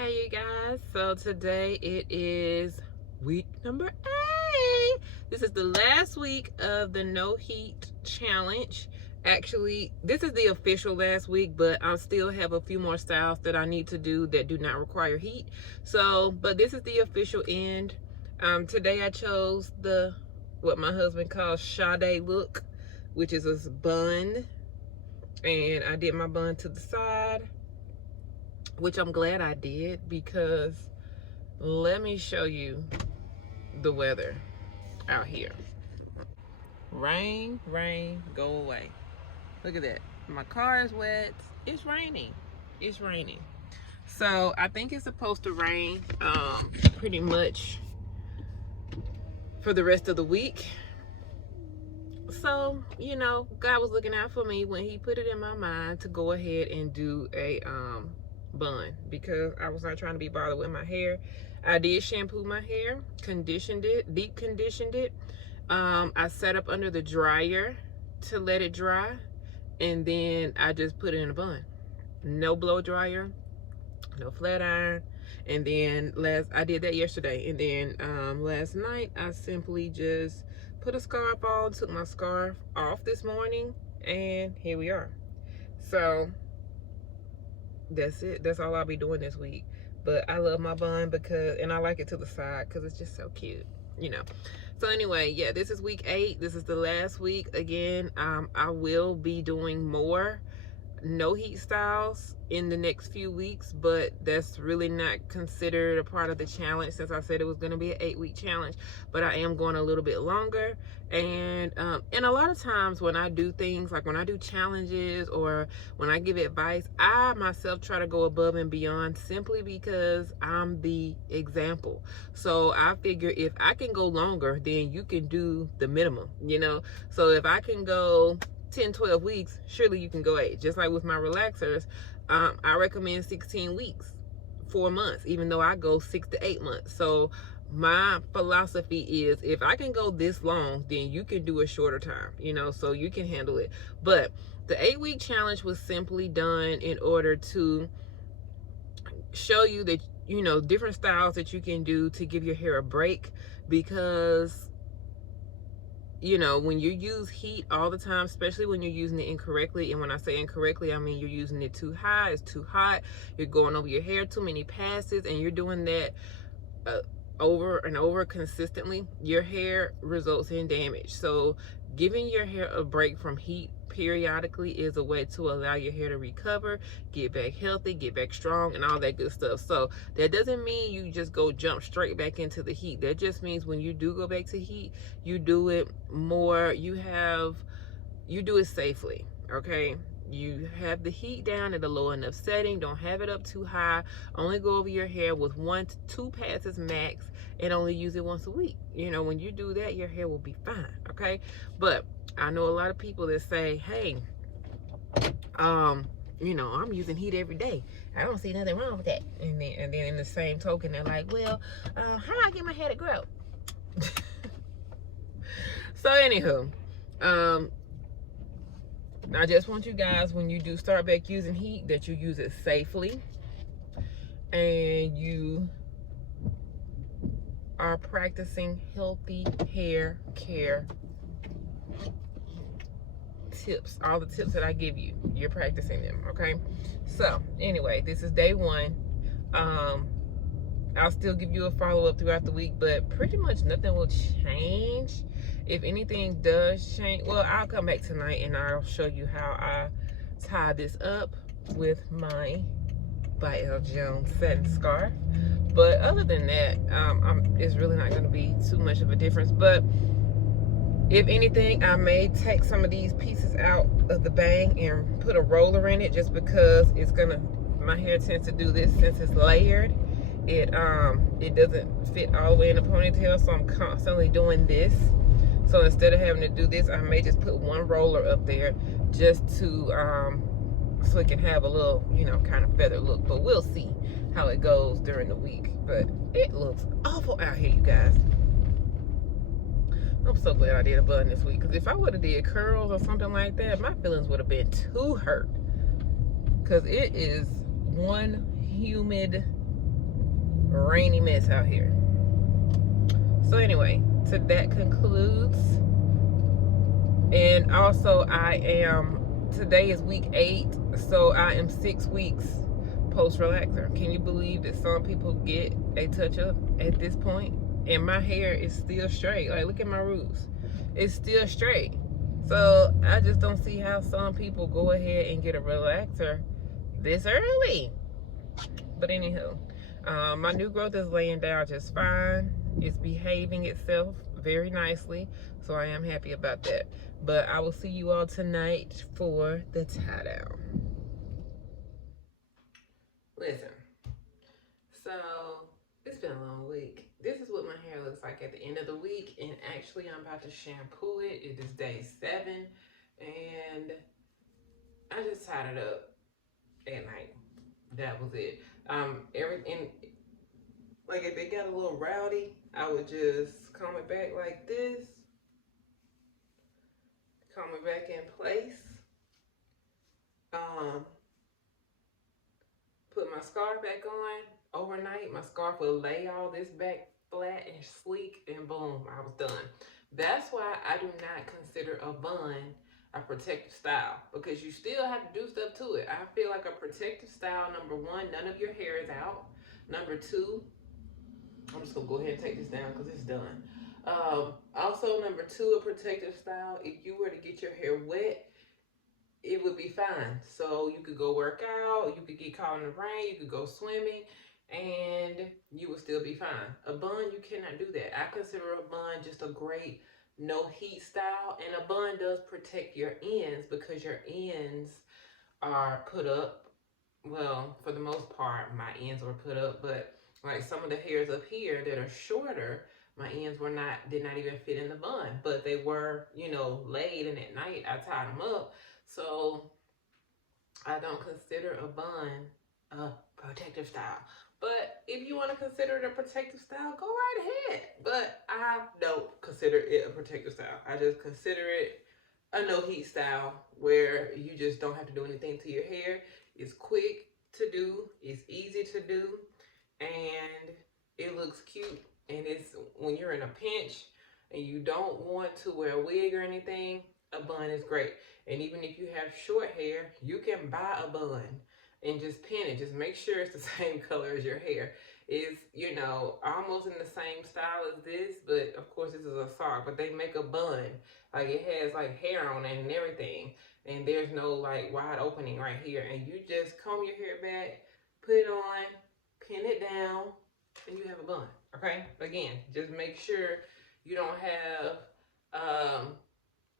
Hey you guys, so today it is week number 8. This is the last week of the no heat challenge. Actually, this is the official last week, but I still have a few more styles that I need to do that do not require heat. But this is the official end. Today I chose what my husband calls Sade look, which is a bun, and I did my bun to the side, which I'm glad I did, because let me show you the weather out here. Rain, rain, go away. Look at that. My car is wet. It's raining. It's raining. So I think it's supposed to rain pretty much for the rest of the week. So, you know, God was looking out for me when he put it in my mind to go ahead and do a bun, because I was not trying to be bothered with my hair. I did shampoo my hair, conditioned it, deep conditioned it. I set up under the dryer to let it dry, and then I just put it in a bun. No blow dryer, no flat iron. And then I did that yesterday, and then last night I simply just put a scarf on, took my scarf off this morning, and here we are. So that's it. That's all I'll be doing this week. But I love my bun and I like it to the side because it's just so cute, you know. So anyway, yeah, this is week 8. This is the last week. Again, I will be doing more no heat styles in the next few weeks, but that's really not considered a part of the challenge, since I said it was going to be an 8-week challenge. But I am going a little bit longer, and a lot of times when I do things, like when I do challenges or when I give advice, I myself try to go above and beyond, simply because I'm the example. So I figure if I can go longer, then you can do the minimum, you know. So if I can go 10-12 weeks, surely you can go 8. Just like with my relaxers, I recommend 16 weeks, 4 months, even though I go 6 to 8 months. So my philosophy is, if I can go this long, then you can do a shorter time, you know, so you can handle it. But the 8-week challenge was simply done in order to show you that, you know, different styles that you can do to give your hair a break. Because, you know, when you use heat all the time, especially when you're using it incorrectly, and when I say incorrectly, I mean you're using it too high, it's too hot, you're going over your hair too many passes, and you're doing that over and over consistently, your hair results in damage. So giving your hair a break from heat periodically is a way to allow your hair to recover, get back healthy, get back strong, and all that good stuff. So that doesn't mean you just jump straight back into the heat. That just means when you do go back to heat, you do it more, you do it safely, okay? You have the heat down at a low enough setting. Don't have it up too high. Only go over your hair with 1 to 2 passes max, and only use it once a week. You know, when you do that, your hair will be fine, okay? But I know a lot of people that say, hey, you know, I'm using heat every day, I don't see nothing wrong with that. And then in the same token, they're like, well, how do I get my hair to grow? So anywho, I just want you guys, when you do start back using heat, that you use it safely, and you are practicing healthy hair care tips. All the tips that I give you, you're practicing them, okay? So anyway, this is day 1. I'll still give you a follow-up throughout the week, but pretty much nothing will change. If anything does change, well, I'll come back tonight and I'll show you how I tie this up with my by L. Jones satin scarf. But other than that, it's really not going to be too much of a difference. But if anything, I may take some of these pieces out of the bang and put a roller in it, just because my hair tends to do this since it's layered. It doesn't fit all the way in a ponytail, so I'm constantly doing this. So instead of having to do this, I may just put one roller up there, just to so it can have a little, you know, kind of feather look. But we'll see how it goes during the week. But it looks awful out here, you guys. I'm so glad I did a bun this week, because if I would have did curls or something like that, my feelings would have been too hurt, because it is one humid rainy mess out here. So anyway, so that concludes. And also today is week 8, so I am 6 weeks post relaxer. Can you believe that some people get a touch up at this point? And my hair is still straight. Like, look at my roots. It's still straight. So I just don't see how some people go ahead and get a relaxer this early. But anywho, my new growth is laying down just fine. It's behaving itself very nicely, so I am happy about that. But I will see you all tonight for the tie down. Listen, so it's been a long week. This is what my hair looks like at the end of the week, and actually I'm about to shampoo it. It is day 7, and I just tied it up at night. That was it. Everything, like if it got a little rowdy, I would just comb it back like this, comb it back in place, put my scarf back on overnight. My scarf will lay all this back flat and sleek, and boom, I was done. That's why I do not consider a bun a protective style, because you still have to do stuff to it. I feel like a protective style, number one, none of your hair is out. Number two, I'm just gonna go ahead and take this down because it's done. Also, number two, a protective style, if you were to get your hair wet, it would be fine. So you could go work out, you could get caught in the rain, you could go swimming, and you would still be fine. A bun, you cannot do that. I consider a bun just a great no heat style, and a bun does protect your ends because your ends are put up. Well, for the most part, my ends were put up, but like some of the hairs up here that are shorter, my ends did not even fit in the bun, but they were, laid, and at night I tied them up. So I don't consider a bun a protective style. But if you want to consider it a protective style, go right ahead. But I don't consider it a protective style. I just consider it a no heat style where you just don't have to do anything to your hair. It's quick to do, it's easy to do, and it looks cute. And it's when you're in a pinch and you don't want to wear a wig or anything, a bun is great. And even if you have short hair, you can buy a bun and just pin it. Just make sure it's the same color as your hair. It's, almost in the same style as this, but of course this is a sock, but they make a bun. Like it has like hair on it and everything. And there's no like wide opening right here. And you just comb your hair back, put it on, pin it down, and you have a bun. Okay? Again, just make sure you don't have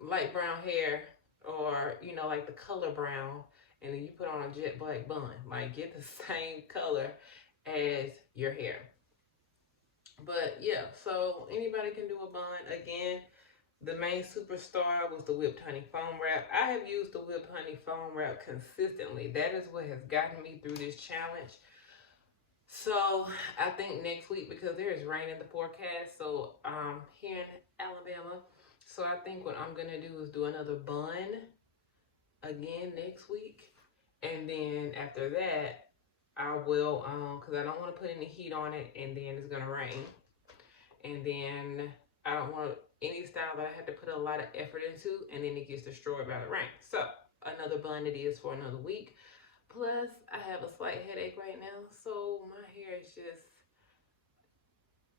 light brown hair or like the color brown, and then you put on a jet black bun. Like get the same color as your hair. But yeah, so anybody can do a bun. Again, the main superstar was the whipped honey foam wrap. I have used the whipped honey foam wrap consistently. That is what has gotten me through this challenge. So I think next week, because there is rain in the forecast, so here in Alabama, so I think what I'm gonna do is do another bun again next week, and then after that I will because I don't want to put any heat on it and then it's gonna rain, and then I don't want any style that I have to put a lot of effort into and then it gets destroyed by the rain. So another bun it is for another week. Plus, I have a slight headache right now, so my hair is just,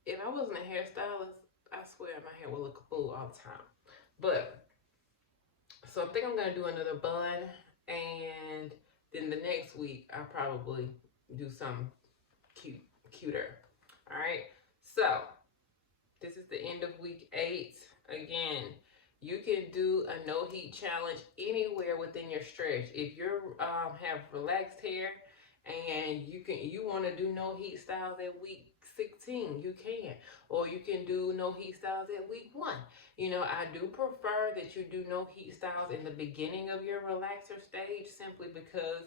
if I wasn't a hairstylist, I swear my hair would look a fool all the time. But, so I think I'm going to do another bun, and then the next week, I'll probably do something cuter. All right, so this is the end of week 8. Again, you can do a no heat challenge anywhere within your stretch. If you have relaxed hair and you want to do no heat styles at week 16, you can. Or you can do no heat styles at week 1. I do prefer that you do no heat styles in the beginning of your relaxer stage, simply because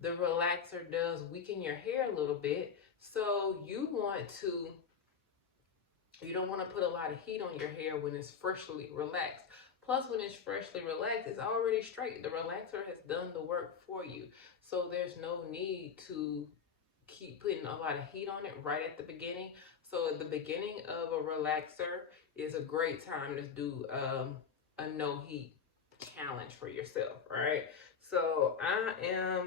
the relaxer does weaken your hair a little bit. So you don't want to put a lot of heat on your hair when it's freshly relaxed. Plus, when it's freshly relaxed, it's already straight. The relaxer has done the work for you. So there's no need to keep putting a lot of heat on it right at the beginning. So at the beginning of a relaxer is a great time to do a no heat challenge for yourself, right? So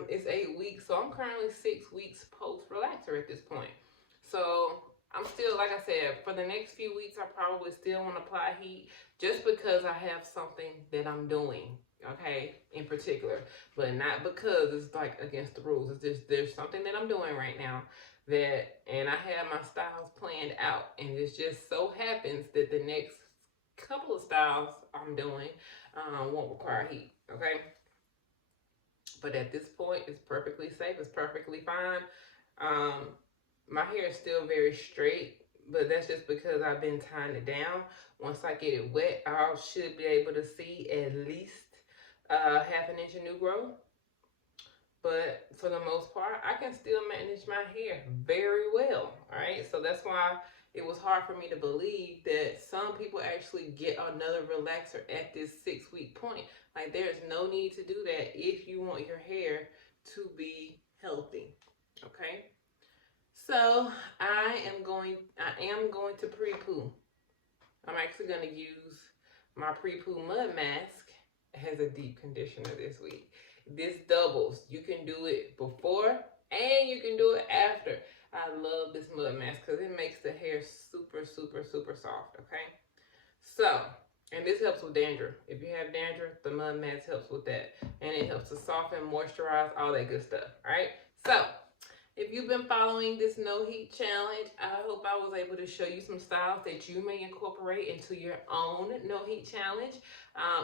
it's 8 weeks, so I'm currently 6 weeks post relaxer at this point. So I'm still, like I said, for the next few weeks, I probably still want to apply heat just because I have something that I'm doing, okay, in particular, but not because it's like against the rules. It's just there's something that I'm doing right now and I have my styles planned out, and it just so happens that the next couple of styles I'm doing won't require heat, okay? But at this point, it's perfectly safe. It's perfectly fine. Um, my hair is still very straight, but that's just because I've been tying it down. Once I get it wet, I should be able to see at least half an inch of new growth. But for the most part, I can still manage my hair very well. All right, so that's why it was hard for me to believe that some people actually get another relaxer at this 6 week point. Like, there's no need to do that if you want your hair to be healthy. Okay, so I am going to pre-poo. I'm actually going to use my pre-poo mud mask as a deep conditioner this week. This doubles. You can do it before and you can do it after. I love this mud mask because it makes the hair super, super, super soft, okay? So, and this helps with dandruff. If you have dandruff, the mud mask helps with that. And it helps to soften, moisturize, all that good stuff, all right? So, if you've been following this no heat challenge, I hope I was able to show you some styles that you may incorporate into your own no heat challenge.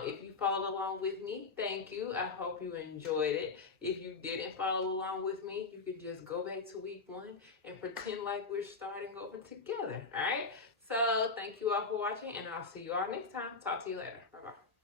If you followed along with me, thank you. I hope you enjoyed it. If you didn't follow along with me, you can just go back to week 1 and pretend like we're starting over together. All right. So thank you all for watching, and I'll see you all next time. Talk to you later. Bye-bye.